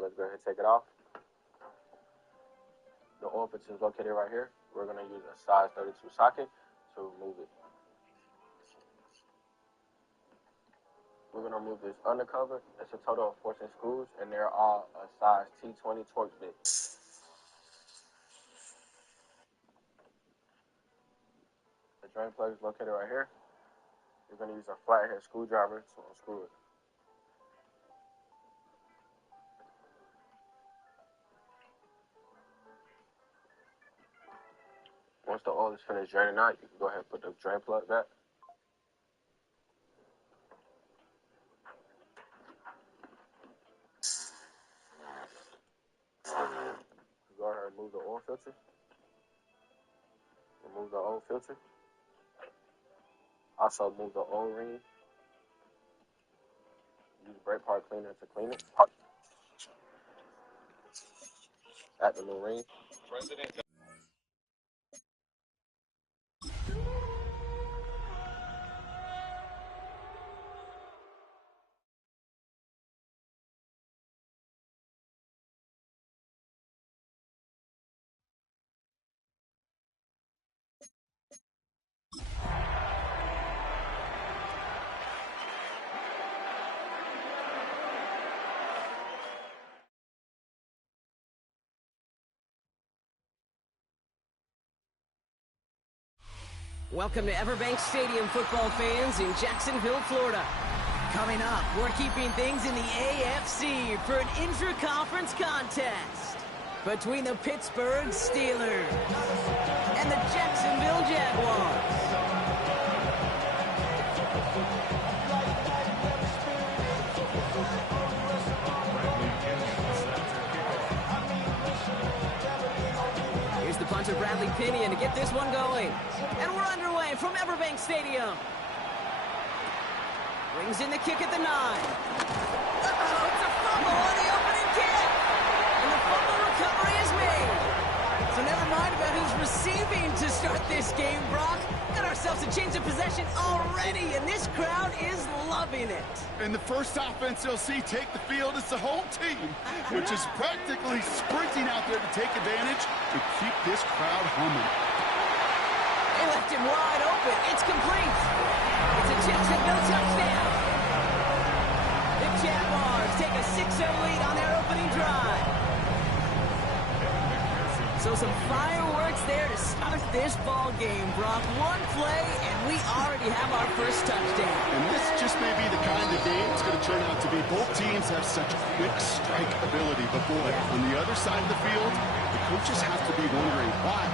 So let's go ahead and take it off. The oil filter is located right here. We're going to use a size 32 socket to remove it. We're going to remove this undercover. It's a total of 14 screws, and they're all a size T20 torque bit. The drain plug is located right here. We're going to use a flathead screwdriver to unscrew it. Once the oil is finished draining out, you can go ahead and put the drain plug back. Go ahead and remove the oil filter. Remove the oil filter. Also move the oil ring. Use brake part cleaner to clean it. Add the new ring. Welcome to Everbank Stadium, football fans, in Jacksonville, Florida. Coming up, we're keeping things in the AFC for an intra-conference contest between the Pittsburgh Steelers and the Jacksonville Jaguars. Here's the punter, Bradley Pinion, to get this one going. And we're underway from Everbank Stadium. Brings in the kick at the 9. Uh-oh, it's a fumble on the opening kick. And the fumble recovery is made. So never mind about who's receiving to start this game, Brock. Got ourselves a change of possession already, and this crowd is loving it. And the first offense you'll see take the field is the whole team, which is practically sprinting out there to take advantage to keep this crowd humming. They left him wide open. It's complete. It's a Jacksonville touchdown. The Jaguars take a 6-0 lead on their opening drive. So some fireworks there to start this ball game, Brock. One play, and we already have our first touchdown. And this just may be the kind of game it's going to turn out to be. Both teams have such quick strike ability, but boy, on the other side of the field, the coaches have to be wondering why.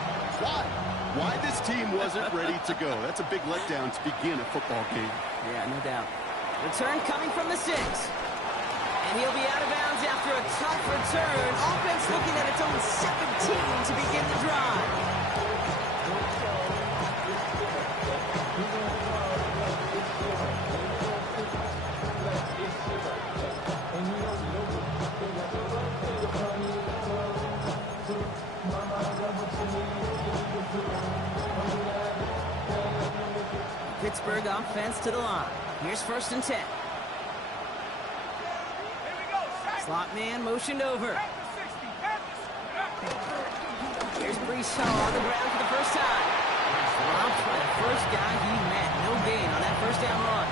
Why this team wasn't ready to go. That's a big letdown to begin a football game. Yeah, no doubt. Return coming from the 6. And he'll be out of bounds after a tough return. Offense looking at its own 17 to begin the drive. Pittsburgh offense to the line. Here's 1st and 10. Slot man motioned over. Here's Brees Hall on the ground for the first time. Dropped by the first guy he met. No gain on that first down run.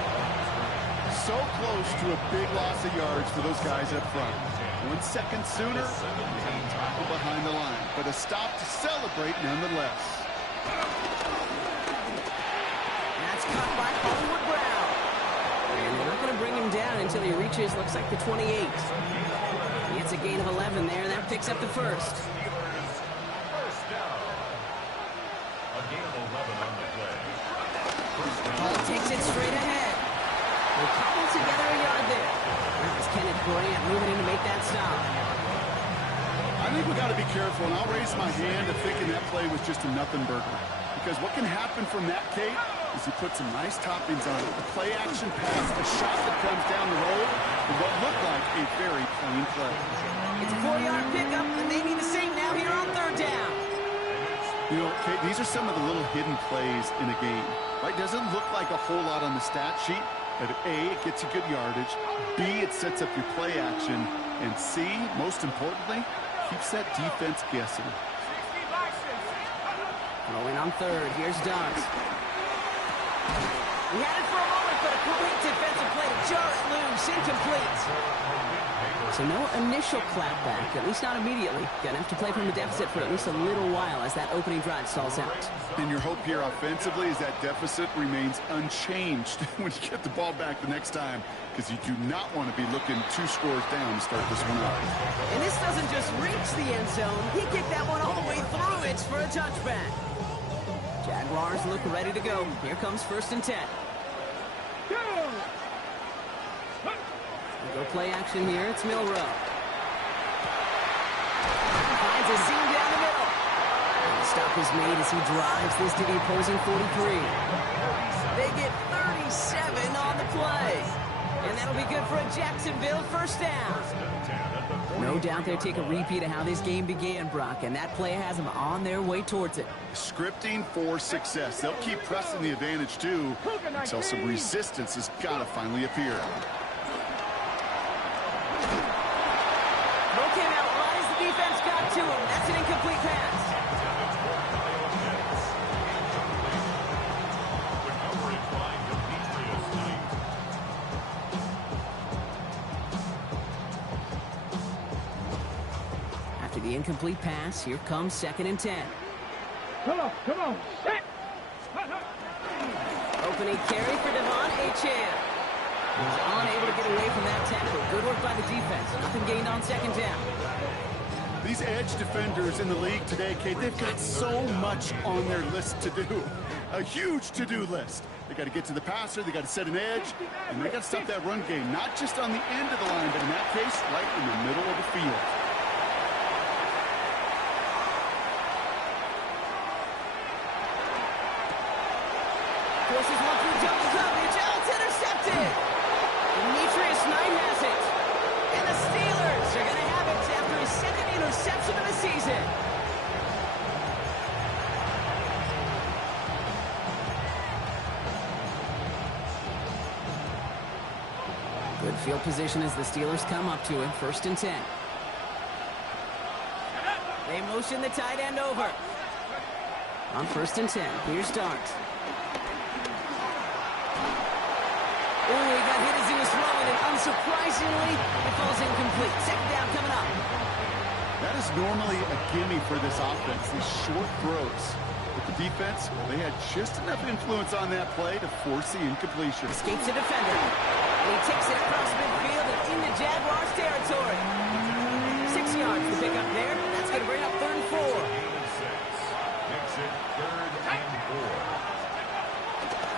So close to a big loss of yards for those guys up front. 1 second sooner, tackle behind the line. But a stop to celebrate nonetheless. That's caught by Hollywood Brown. And they're not going to bring him down until he reaches, looks like, the 28. He gets a gain of 11 there. That picks up the first. Ball takes it straight ahead. We'll cobble together a yard there. It's Kenneth Grant moving in to make that stop. I think we got to be careful, and I'll raise my hand of thinking that play was just a nothing burger. Because what can happen from that, Kate, is you put some nice toppings on it. A play-action pass, a shot that comes down the road, and what looked like a very plain play. It's a 4-yard pickup, and they need the same now here on 3rd down. You know, Kate, these are some of the little hidden plays in a game. Right? Doesn't look like a whole lot on the stat sheet, but A, it gets you good yardage. B, it sets up your play action. And C, most importantly, keeps that defense guessing. Rolling on third. Here's Dawes. He had it for a moment, but a complete defensive play to jar it loose. Incomplete. So no initial clapback, at least not immediately. Gonna have to play from the deficit for at least a little while as that opening drive stalls out. And your hope here offensively is that deficit remains unchanged when you get the ball back the next time, because you do not want to be looking 2 scores down to start this one out. And this doesn't just reach the end zone. He kicked that one all the way through. It's for a touchback. Jaguars look ready to go. Here comes 1st and 10. Go play action here. It's Milrow. Finds a seam down the middle. And the stop is made as he drives this to the opposing 43. They get 37 on the play. And that'll be good for a Jacksonville 1st down. No doubt they'll take a repeat of how this game began, Brock, and that play has them on their way towards it. Scripting for success. They'll keep pressing the advantage, too, until some resistance has got to finally appear. Throw came out right as the defense got to him. That's an incomplete pass. After the incomplete pass, here comes 2nd and 10. Come on, set! Opening carry for Devon Achane. Was unable to get away from that tackle. Good work by the defense. Nothing gained on 2nd down. These edge defenders in the league today, Kate, they've got so much on their list to do. A huge to-do list. They got to get to the passer, they got to set an edge, and they got to stop that run game, not just on the end of the line, but in that case, right in the middle of the field. Forces one through double coverage. Oh, it's intercepted. Demetrius Knight has it. And the Steelers are going to have it after his 2nd interception of the season. Good field position as the Steelers come up to him. 1st and 10. They motion the tight end over. On 1st and 10, here's Dart. Oh, he got hit as he was throwing, and unsurprisingly, it falls incomplete. 2nd down coming up. That is normally a gimme for this offense, these short throws. But the defense, well, they had just enough influence on that play to force the incompletion. Escapes the defender. And he takes it across midfield and into Jaguars territory. 6 yards to pick up there. That's going to bring up 3rd and 4.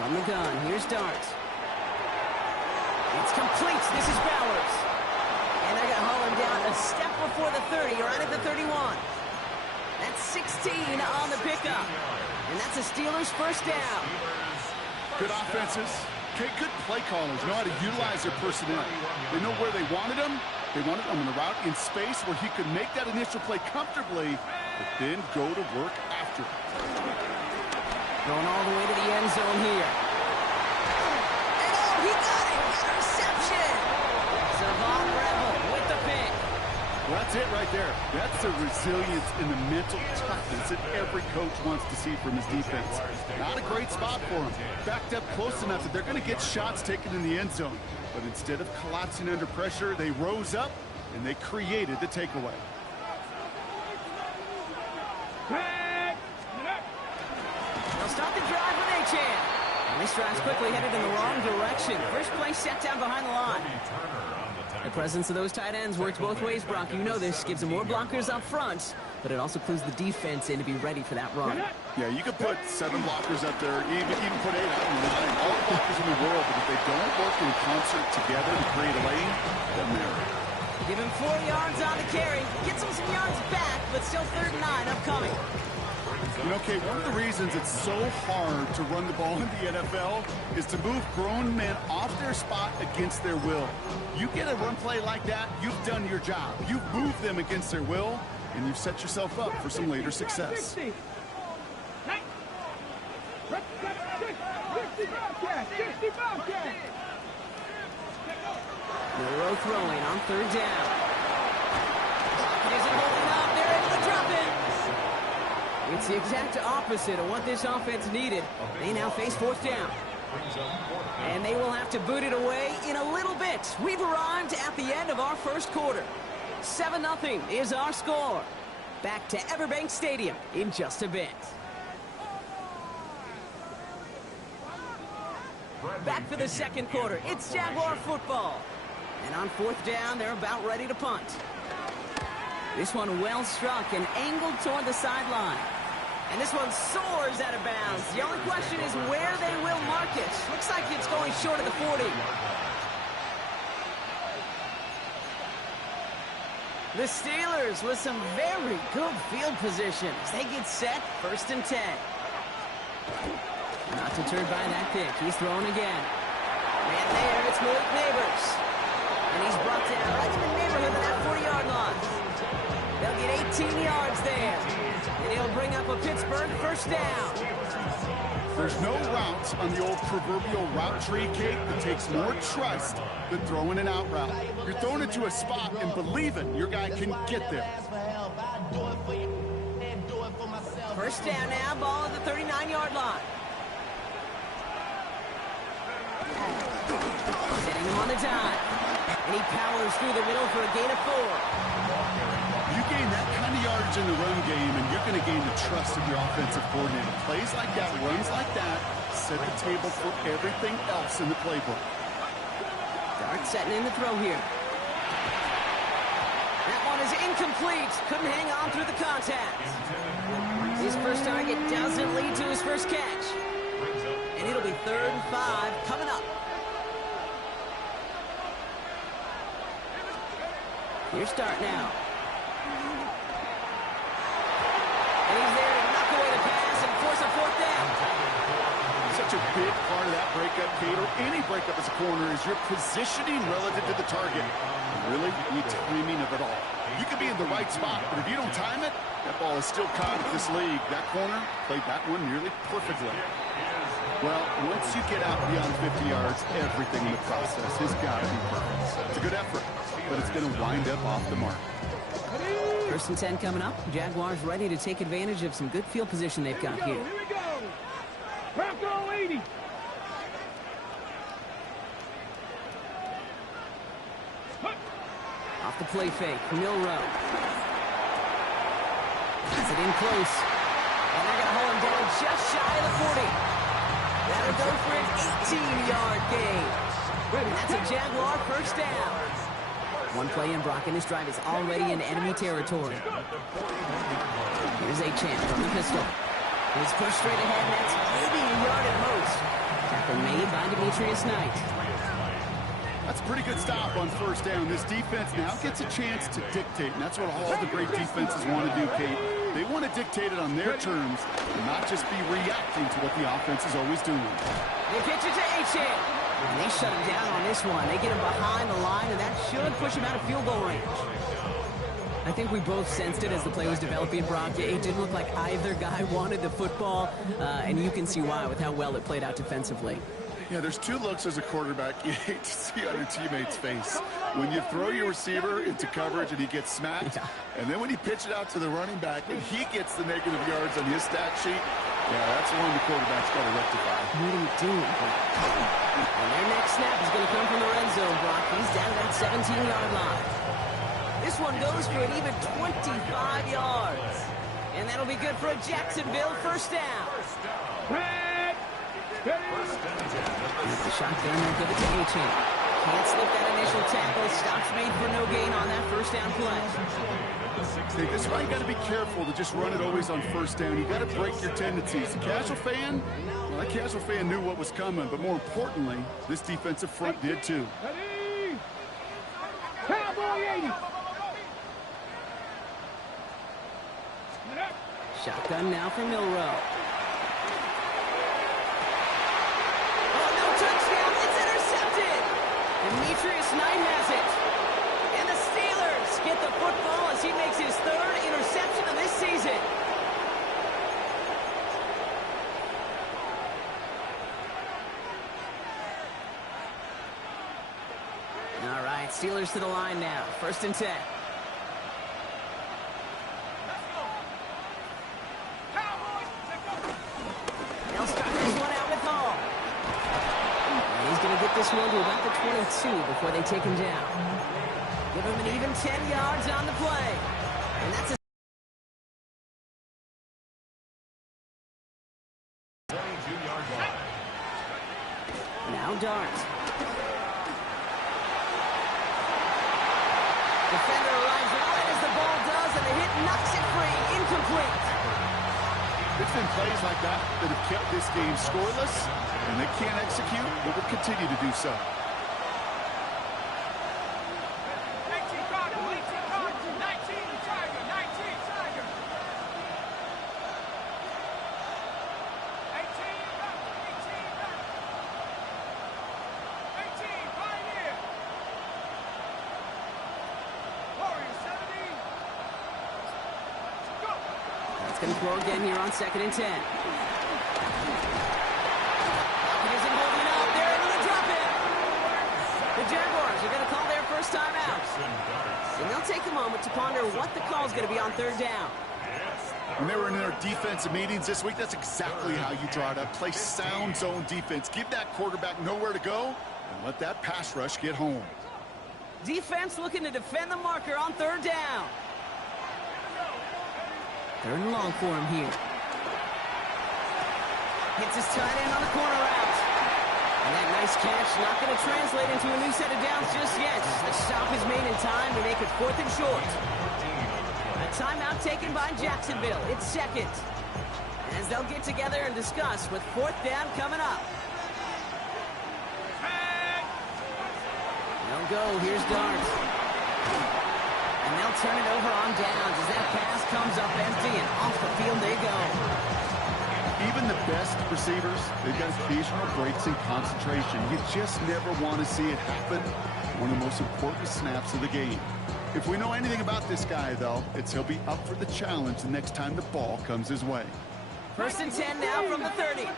From the gun, here's Dart. It's complete. This is Bowers. And they're going to haul him down a step before the 30, right at the 31. That's 16 on the pickup. And that's the Steelers' 1st down. Good offenses. Okay, good play callers know how to utilize their personnel. They know where they wanted him. They wanted him in a route in space where he could make that initial play comfortably, but then go to work after it. Going all the way to the end zone here. And oh, he got it! Interception! Savon Rebel with the pick. Well, that's it right there. That's the resilience and the mental toughness that every coach wants to see from his defense. Not a great spot for him. Backed up close enough that they're going to get shots taken in the end zone. But instead of collapsing under pressure, they rose up and they created the takeaway. They'll stop the drive with Achane. And this drive's quickly headed in the wrong direction. First play set down behind the line. The presence of those tight ends works both ways, Brock. You know this. Gives them more blockers up front, but it also clues the defense in to be ready for that run. Yeah, you could put 7 blockers up there, even put 8 out in the line. All the blockers in the world, but if they don't work in concert together to create a lane, it doesn't matter. Give him 4 yards on the carry. Gets him some yards back, but still 3rd and 9 upcoming. You know, Kate, one of the reasons it's so hard to run the ball in the NFL is to move grown men off their spot against their will. You get a run play like that, you've done your job. You've moved them against their will, and you've set yourself up for some later success. Monroe throwing on 3rd down. pocket isn't holding up. They're able to drop it. It's the exact opposite of what this offense needed. They now face fourth down. And they will have to boot it away in a little bit. We've arrived at the end of our first quarter. 7-0 is our score. Back to Everbank Stadium in just a bit. Back for the second quarter. It's Jaguar football. And on fourth down, they're about ready to punt. This one well struck and angled toward the sideline. And this one soars out of bounds. The only question is where they will mark it. Looks like it's going short of the 40. The Steelers with some very good field position as they get set, 1st and 10. Not deterred by that pick. He's throwing again. And there, it's Malik Neighbors. And he's brought down right in the neighborhood of that 40-yard line. They'll get 18 yards there. And he'll bring up a Pittsburgh first down. There's no routes on the old proverbial route tree, Kate, that takes more trust than throwing an out route. You're throwing it to a spot and believe it, your guy can get there. First down now, ball at the 39-yard line. Setting him on the dime. And he powers through the middle for a gain of 4. You gain that kind of yardage in the run game, and you're going to gain the trust of your offensive coordinator. Plays like that, runs like that, set the table for everything else in the playbook. Dart setting in the throw here. That one is incomplete. Couldn't hang on through the contact. His first target doesn't lead to his first catch. And it'll be 3rd and 5 coming up. Here's start now. And he's there to knock away the pass and force a fourth down. Such a big part of that breakup, Kate, or any breakup as a corner, is your positioning relative to the target. Really, the timing of it all. You could be in the right spot, but if you don't time it, that ball is still caught at this league. That corner played that one nearly perfectly. Well, once you get out beyond 50 yards, everything in the process has got to be perfect. It's a good effort, but it's going to wind up off the mark. 1st and 10 coming up. Jaguars ready to take advantage of some good field position they've got here. Here we go. Bronco 80. Off the play fake, Milrow. Has it in close. And they're going to hold him down just shy of the 40. That'll go for an 18-yard gain. And that's a Jaguar first down. One play in, Brock, and this drive is already in enemy territory. Here's a champ from the pistol. He's pushed straight ahead, and that's maybe a yard at most. Tackle made by Demetrius Knight. That's a pretty good stop on first down. This defense now gets a chance to dictate, and that's what all the great defenses want to do, Kate. They want to dictate it on their terms and not just be reacting to what the offense is always doing. They pitch it to Achane. And they shut him down on this one. They get him behind the line, and that should push him out of field goal range. I think we both sensed it as the play was developing, Brock. It didn't look like either guy wanted the football, and you can see why with how well it played out defensively. Yeah, there's two looks as a quarterback you hate to see on your teammate's face. When you throw your receiver into coverage and he gets smacked, and then when you pitch it out to the running back and he gets the negative yards on his stat sheet, yeah, that's the one the quarterback's got to rectify. What do you do? And their next snap is going to come from the red zone, Brock. He's down at that 17-yard line. This one goes for an even 25 yards. And that'll be good for a Jacksonville first down. Here's the shotgun, they'll give it to Achane. Can't slip that initial tackle. Stops made for no gain on that first down play. Hey, this is why you got to be careful to just run it always on first down. You got to break your tendencies. The casual fan, well, that casual fan knew what was coming, but more importantly, this defensive front did too. Cowboy 80. Shotgun now for Milrow. Demetrius Knight has it. And the Steelers get the football as he makes his 3rd interception of this season. All right, Steelers to the line now. 1st and 10. this one to about the 22 before they take him down. Give him an even 10 yards on the play. And that's a now Dart. Defender arrives right as the ball does, and the hit knocks it free. Incomplete. It's been plays like that that have kept this game scoreless, and they can't execute, but will continue to do so. It's going to throw again here on 2nd and 10. He isn't holding up. They're able to drop it. The Jaguars are going to call their first time out. And they'll take a moment to ponder what the call is going to be on 3rd down. When they were in their defensive meetings this week, that's exactly how you draw it up. Play sound zone defense. Give that quarterback nowhere to go and let that pass rush get home. Defense looking to defend the marker on 3rd down. 3rd and long for him here. Hits his tight end on the corner route. And that nice catch not going to translate into a new set of downs just yet. The stop is made in time to make it 4th and short. A timeout taken by Jacksonville. It's 2nd. As they'll get together and discuss with 4th down coming up. They'll go. Here's Dart. And they'll turn it over on downs as that pass comes up empty, and off the field they go. Even the best receivers, they've got occasional breaks in concentration. You just never want to see it happen. One of the most important snaps of the game. If we know anything about this guy, though, it's he'll be up for the challenge the next time the ball comes his way. 1st and 10 now from the 30.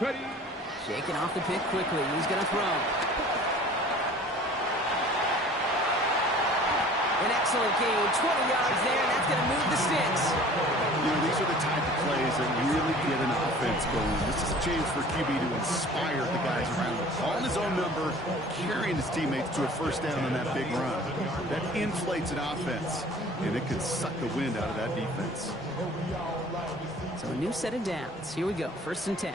Ready. Shaking off the pick quickly. He's going to throw. An excellent gain. 20 yards there, and that's going to move the sticks. You know, these are the type of plays that really get an offense going. This is a chance for QB to inspire the guys around him. Calling his own number, carrying his teammates to a 1st down on that big run. That inflates an offense, and it can suck the wind out of that defense. So a new set of downs. Here we go. 1st and 10.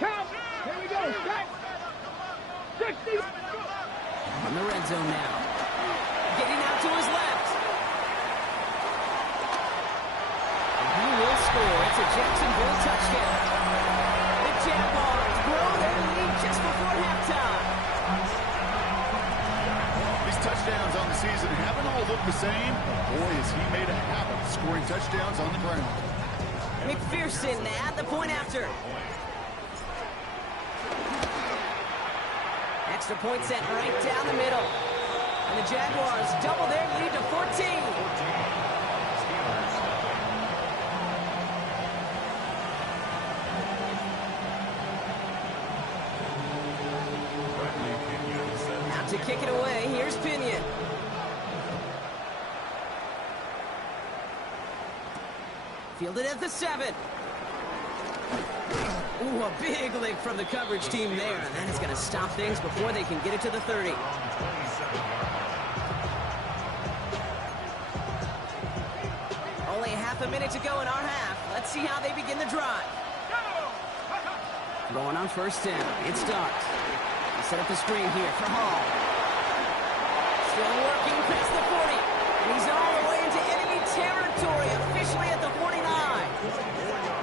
Count. Here we go. 60. On the red zone now. Getting out to his left. And he will score. It's a Jacksonville touchdown. The Jaguars grow their lead just before halftime. These touchdowns on the season haven't all looked the same. Boy, has he made a habit of scoring touchdowns on the ground. McPherson at the point after. Extra point set right down the middle. And the Jaguars double their lead to 14. Out to kick it away, here's Pinion. Fielded at the 7. Ooh, a big lick from the coverage team there, and that is going to stop things before they can get it to the 30. Only half a minute to go in our half. Let's see how they begin the drive. Going on 1st down. It's Dart. He set up the screen here for Hall. Still working past the 40. And he's all the way into enemy territory, officially at the 49.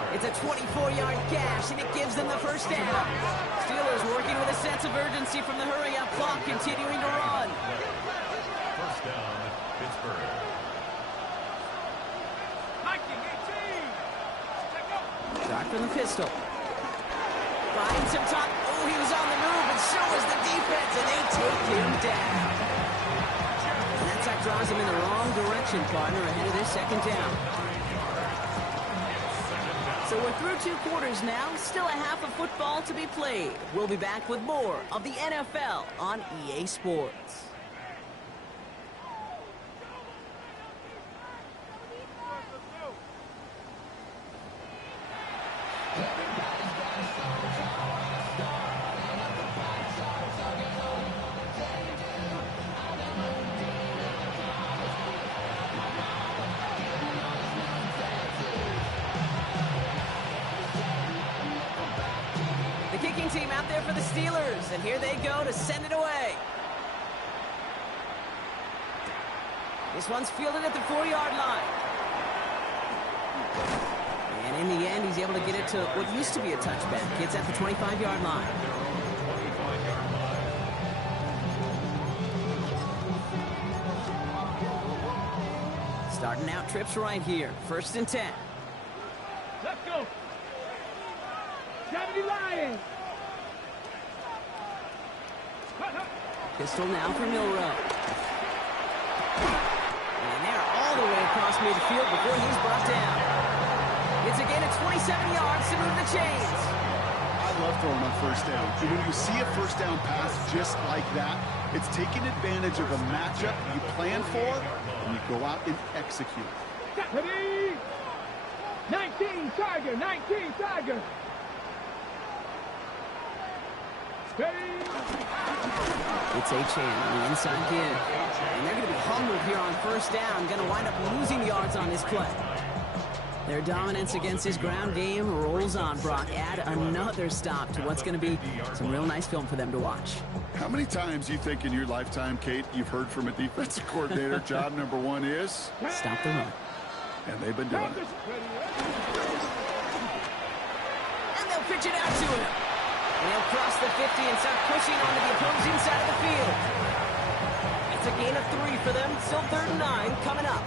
It's a 24-yard gash, and it gives them the 1st down. Steelers working with a sense of urgency from the hurry-up clock, continuing to run. 1st down, Pittsburgh. Start from the pistol. Finds some time. Oh, he was on the move, and so was the defense, and they take him down. And that sack draws him in the wrong direction, partner, ahead of this 2nd down. So we're through 2 quarters now. Still a half of football to be played. We'll be back with more of the NFL on EA Sports. for the Steelers, and here they go to send it away. This one's fielded at the 4-yard line. And in the end, he's able to get it to what used to be a touchback. It's at the 25-yard line. Starting out trips right here. 1st and 10. Let's go. 70 Lions. Pistol now for Milrow. And they're all the way across midfield before he's brought down. It's a gain of 27 yards to move the chains. I love throwing on 1st down. And when you see a 1st down pass just like that, it's taking advantage of a matchup you plan for, and you go out and execute. Ready? 19 Tiger, 19 Tiger. Ready? It's Achane on the inside give. And they're going to be humbled here on 1st down. Going to wind up losing yards on this play. Their dominance against this ground game rolls on, Brock. Add another stop to what's going to be some real nice film for them to watch. How many times you think in your lifetime, Kate, you've heard from a defensive coordinator, job number 1 is? Stop the run. And they've been doing it. And they'll pitch it out to him. And he'll cross the 50 and start pushing onto the opposing side of the field. It's a gain of 3 for them. Still 3rd and 9 coming up.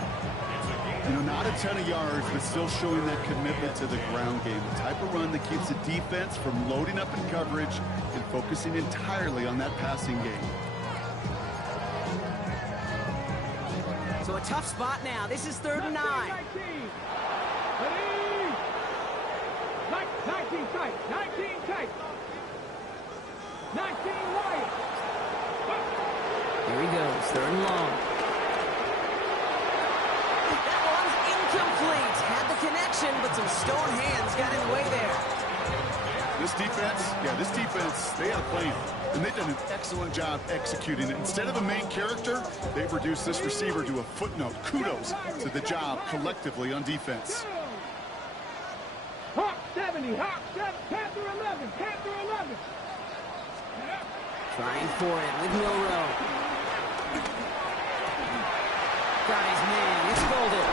You know, not a ton of yards, but still showing that commitment to the ground game. The type of run that keeps the defense from loading up in coverage and focusing entirely on that passing game. So a tough spot now. This is 3rd and 9. 19. Ready? 19 tight, 19 tight. 19 wide. Here he goes, 3rd and long. Complete. Had the connection, but some stone hands got in the way there. This defense, they had a plan, and they've done an excellent job executing it. Instead of a main character, they've reduced this receiver to a footnote. Kudos to the job collectively on defense. Hawk 70, Hawk 7, Panther 11, Panther 11. Trying for it with Milrow. Got his man. It's Golden.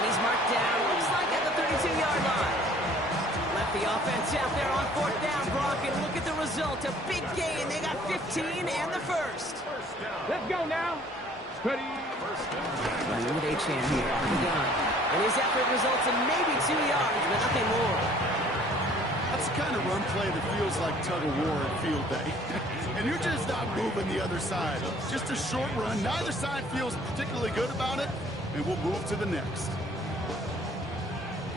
And he's marked down, looks like at the 32-yard line. Left the offense out there on 4th down, Brock, and look at the result. A big gain. They got 15 and the 1st. Let's go now. Ready? Running with Achane here on the gun. And his effort results in maybe 2 yards, but nothing more. That's the kind of run play that feels like tug-of-war at field day. And you're just not moving the other side. Just a short run. Neither side feels particularly good about it, and we'll move to the next.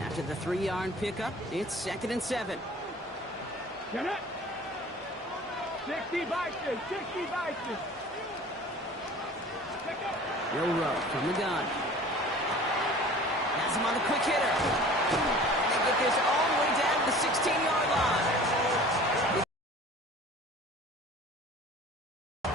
After the 3-yard pickup, it's 2nd and 7. Get it. 60 Bison, 60 Bison. Milrow from the gun. Has him on the quick hitter. They get this all the way down to the 16-yard line.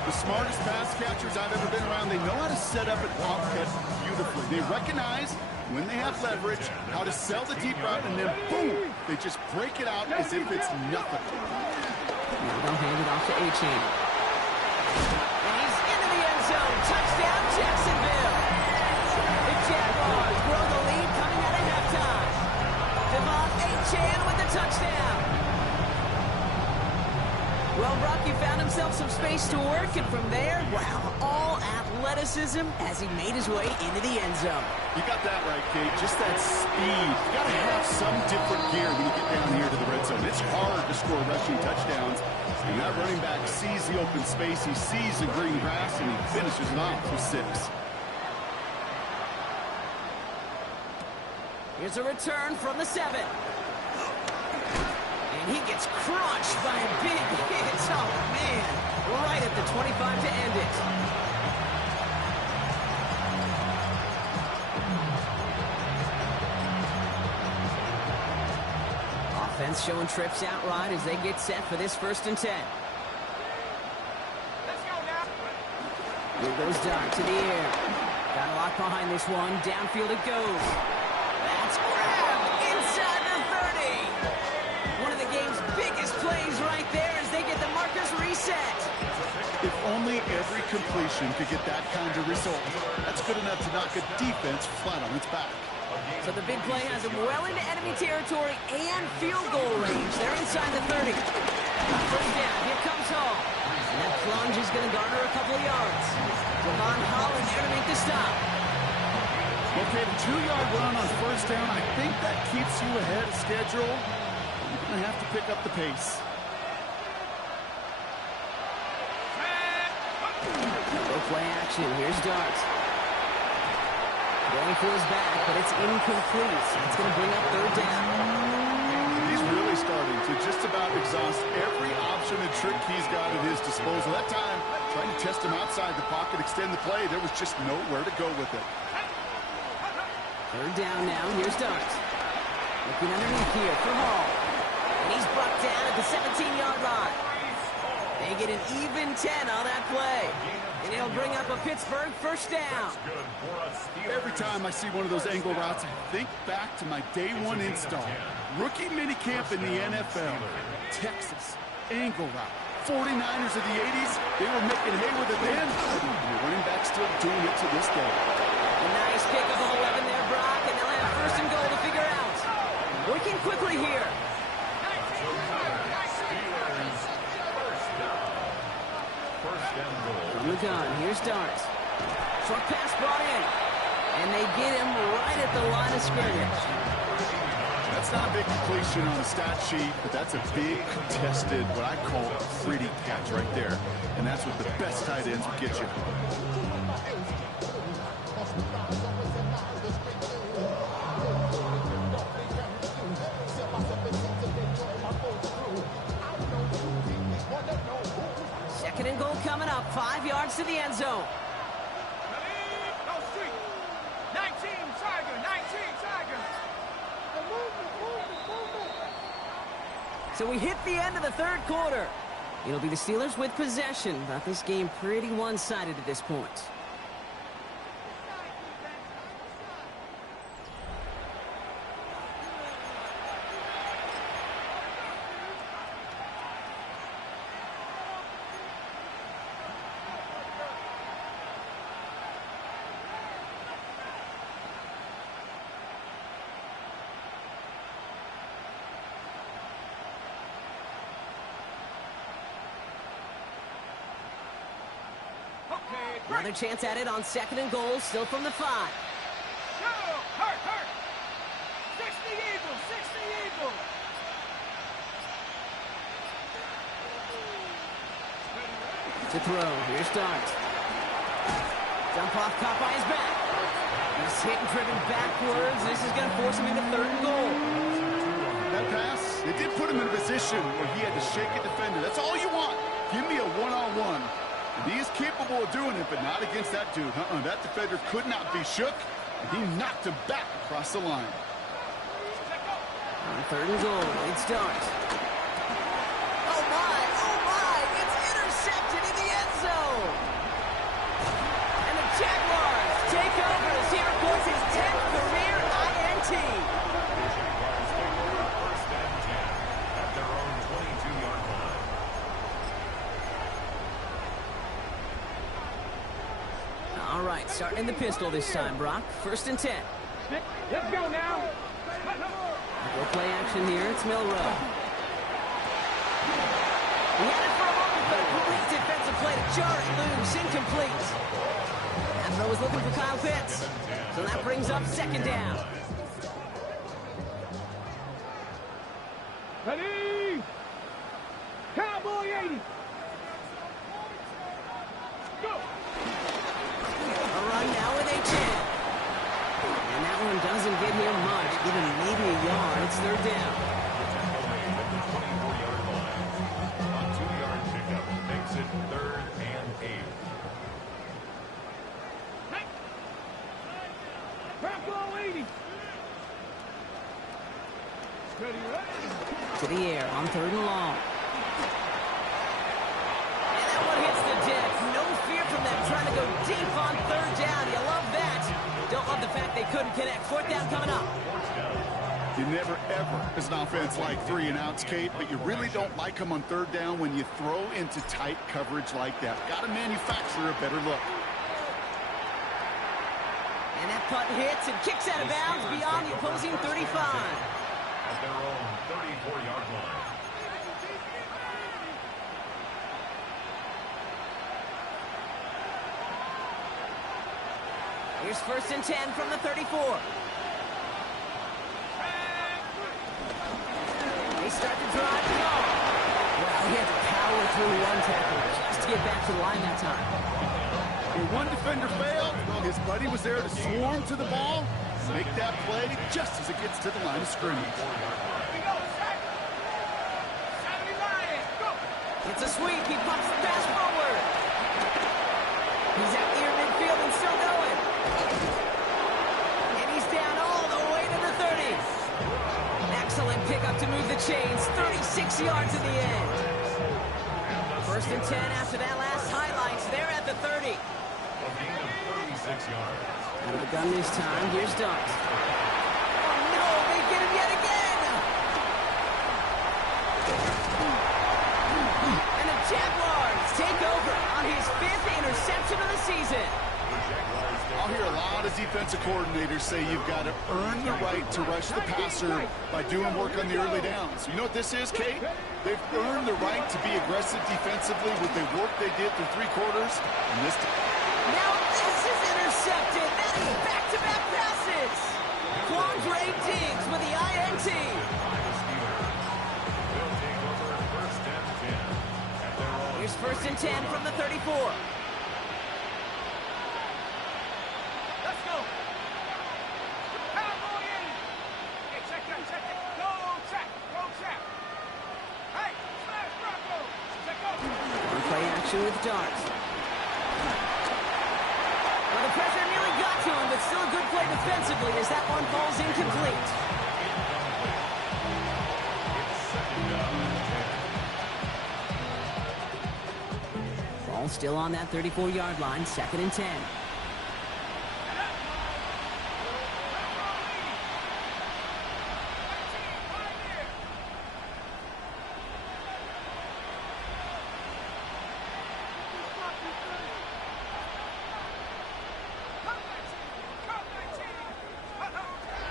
The smartest pass catchers I've ever been around, they know how to set up an offcut beautifully. They recognize when they have leverage, how to sell the deep route, and then boom, they just break it out as if it's nothing. Now they'll hand it off to Achane. And he's into the end zone. Touchdown, Jacksonville. The Jaguars grow the lead coming out of halftime. Devon Achane with the touchdown. Well, Brock, he found himself some space to work, and from there, wow, all athleticism as he made his way into the end zone. You got that right, Kate. Just that speed. You got to have some different gear when you get down here to the red zone. It's hard to score rushing touchdowns, and that running back sees the open space, he sees the green grass, and he finishes it off with 6. Here's a return from the 7. And he gets crushed by a big hit. Oh, man. Right at the 25 to end it. Offense showing trips out right as they get set for this 1st and 10. Let's go now. Here goes Dart to the air. Got a lock behind this one. Downfield it goes. That's grabbed inside the 30. One of the game's biggest plays right there as they get every completion could get that kind of result. That's good enough to knock a defense flat on its back. So the big play has him well into enemy territory and field goal range. They're inside the 30. First down, here comes Hall. And that plunge is going to garner a couple of yards. Devon Holland there to make the stop. Okay, the 2-yard run on first down, I think that keeps you ahead of schedule. You're going to have to pick up the pace. Go play action. Here's Dart. Going for his back, but it's incomplete. It's going to bring up third down. He's really starting to just about exhaust every option and trick he's got at his disposal. That time, trying to test him outside the pocket, extend the play, there was just nowhere to go with it. Third down now. Here's Dart. Looking underneath here for Hall. And he's brought down at the 17-yard line. They get an even 10 on that play. And it'll bring up a Pittsburgh first down. Every time I see one of those angle routes, I think back to my day one install. Rookie minicamp in the NFL. Texas, angle route. 49ers of the 80s, they were making hay with it then. The running back still doing it to this day. A nice pickup of 11 there, Brock, and they'll have first and goal to figure out. Working quickly here. From the gun, here's Dart. Short pass brought in. And they get him right at the line of scrimmage. That's not a big completion on the stat sheet, but that's a big contested, what I call a pretty catch right there. And that's what the best tight ends will get you. Second and goal coming up. 5 yards to the end zone. So we hit the end of the third quarter. It'll be the Steelers with possession, but this game pretty one-sided at this point. Another chance at it on second and goal, still from the 5. Hurt! 60 Eagles! To throw, here's Dart. Dump off, caught by his back. He's hit and driven backwards. This is going to force him into third and goal. That pass, it did put him in a position where he had to shake a defender. That's all you want. Give me a one-on-one. And he is capable of doing it, but not against that dude. That defender could not be shook, and he knocked him back across the line. On third and goal, it's Dart. Oh my, it's intercepted in the end zone. And the Jaguars take over as he records his 10th career INT. First and 10 at their own 22-yard line. All right, starting in the pistol this time, Brock. First and 10. Let's go now. We'll play action here. It's Milrow. He had it for a moment, but a complete defensive play to jar it loose. Incomplete. That throw was looking for Kyle Pitts. So that brings up second down. Ready? Cowboy 80. Go. A run now with H.N. And that one doesn't get him much, giving maybe a yard. It's third down. A 2-yard pickup makes it 3rd and 8. Cowboy 80. Ready? To the air on third and long. And that one hits the deck. No fear from them trying to go deep on third down. You love that. Don't love the fact they couldn't connect. Fourth down coming up. You never, ever, as an offense, like 3-and-outs, Kate, but you really don't like them on third down when you throw into tight coverage like that. Got to manufacture a better look. And that punt hits and kicks out of bounds beyond the opposing 35. At their own 34-yard line. Here's 1st and 10 from the 34. They start to drive the ball. Wow, he had to power through one tackle just to get back to the line that time. When one defender failed, well, his buddy was there to swarm to the ball, make that play just as it gets to the line of scrimmage. It's a sweep. He pops the pass forward. He's out near midfield and still going. And he's down all the way to the 30. Excellent pickup to move the chains. 36 yards in the end. 1st and 10 after that last highlights. They're at the 30. A gain of 36 yards. Out of the gun this time. Here's Dart. Oh, no. They get him yet again. And the Jaguars take over on his 5th interception of the season. I'll hear a lot of defensive coordinators say you've got to earn the right to rush the passer by doing work on the early downs. You know what this is, Kate? They've earned the right to be aggressive defensively with the work they did through 3 quarters. And this now this is intercepted. That is back-to-back passes. Quandre Diggs with the INT. Here's 1st and 10 from the 34. Let's go. Cowboy in. Hey, check that. Go check. Hey, smash Bronco. Check out. On play action with Dart. Well, the pressure nearly got to him, but still a good play defensively as that one falls incomplete. Ball still on that 34-yard line, 2nd and 10.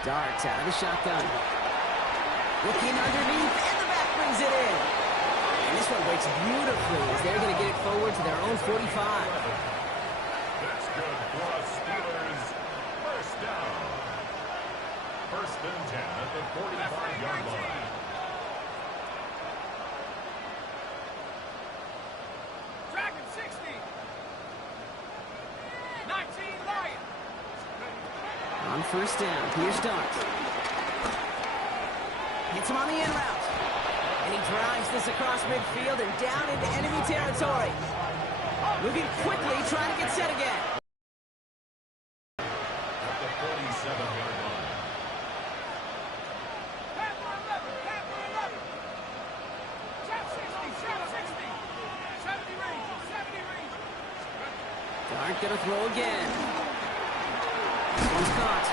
Darts out of the shotgun. Looking underneath, and the back brings it in. And this one breaks beautifully as they're going to get it forward to their own 45. That's good for us Steelers. 1st down. 1st and 10 at the 45-yard line. Dragon 60. 19 Lions. On 1st down, here's Dart. Hits him on the in route. And he drives this across midfield and down into enemy territory. Moving quickly, trying to get set again. At the 47-yard line. Panther 11. Shot 60. 70 range. Dart gonna throw again. This one's caught.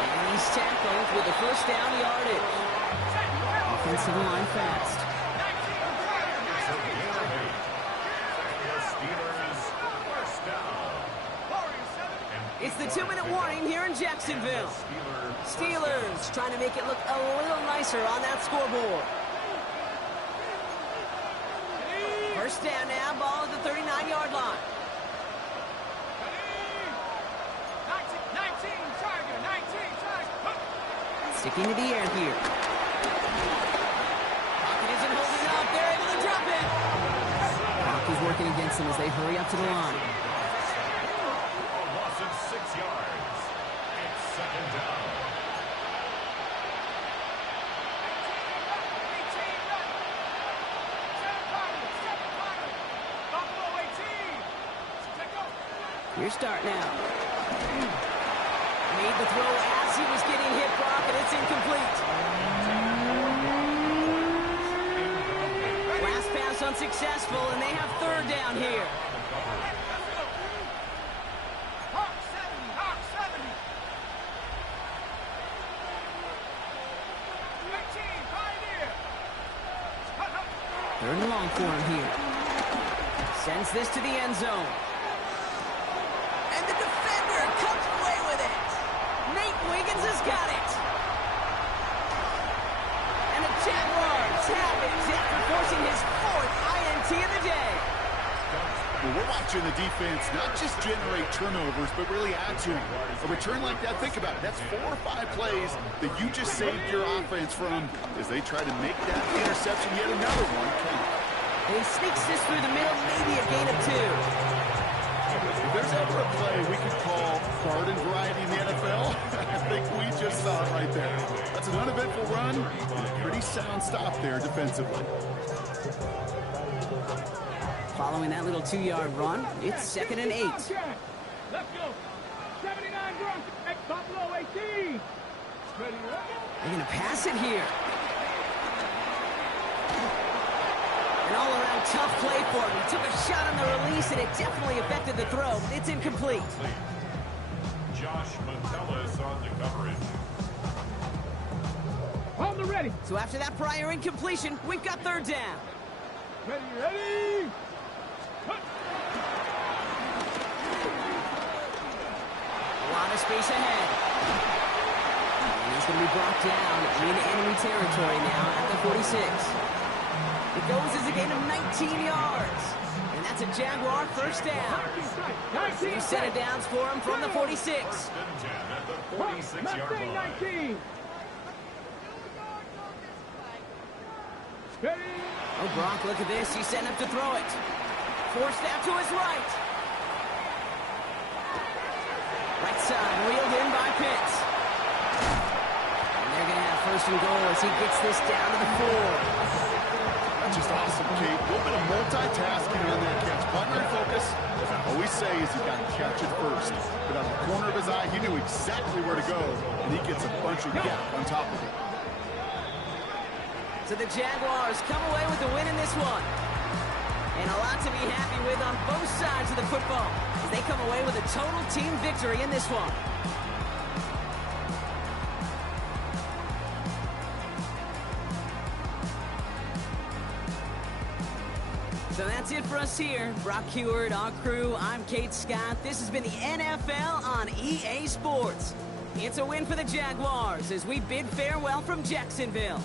And he's tackled with the 1st down yardage. Offensive line fast. It's the 2-minute warning here in Jacksonville. Steelers trying to make it look a little nicer on that scoreboard. 1st down now, ball at the 39-yard line. 19 Tiger. Sticking to the air here. Pocket isn't holding up. They're able to drop it. Clock is working against them as they hurry up to the line. A loss of 6 yards. It's 2nd down. Here's Dart now. Made the throw as he was getting hit, Brock, and it's incomplete. Last pass unsuccessful, and they have 3rd down here. Hawk 70. Third and long for him here. Sends this to the end zone. And the defender comes away with it. Nate Wiggins has got it. And the Jaguars have it after forcing his 4th INT of the day. Well, we're watching the defense not just generate turnovers, but really add to them. A return like that, think about it. That's 4 or 5 plays that you just saved your offense from as they try to make that interception yet another one count. And he sneaks this through the middle, maybe a gain of 2. If there's ever a play we could call garden variety in the NFL, I think we just saw it right there. That's an uneventful run and a pretty sound stop there defensively. Following that little 2-yard run, it's 2nd and 8. Let's go. 79 Bronx. Buffalo 18. They're going to pass it here. An all-around tough play for him. He took a shot on the release, and it definitely affected the throw, but it's incomplete. Josh Metellus on the coverage. Hold the ready. So after that prior incompletion, we've got 3rd down. Ready. A lot of space ahead. And he's going to be brought down in enemy territory now at the 46. It goes as a gain of 19 yards. And that's a Jaguar 1st down. 2 set of downs for him from the 46. 1st and 10 at the 46-yard line. 19. Oh, Brock, look at this. He's setting up to throw it. Forced out to his right. Right side, reeled in by Pitts. And they're going to have 1st and goal as he gets this down to the 4. That's just awesome, Kate. A little bit of multitasking on that catch. Primary focus, as I always say, is he's got to catch it first. But out of the corner of his eye, he knew exactly where to go, and he gets a bunch of gap on top of it. So the Jaguars come away with the win in this one. And a lot to be happy with on both sides of the football as they come away with a total team victory in this one. So that's it for us here. Brock Heward, our crew, I'm Kate Scott. This has been the NFL on EA Sports. It's a win for the Jaguars as we bid farewell from Jacksonville.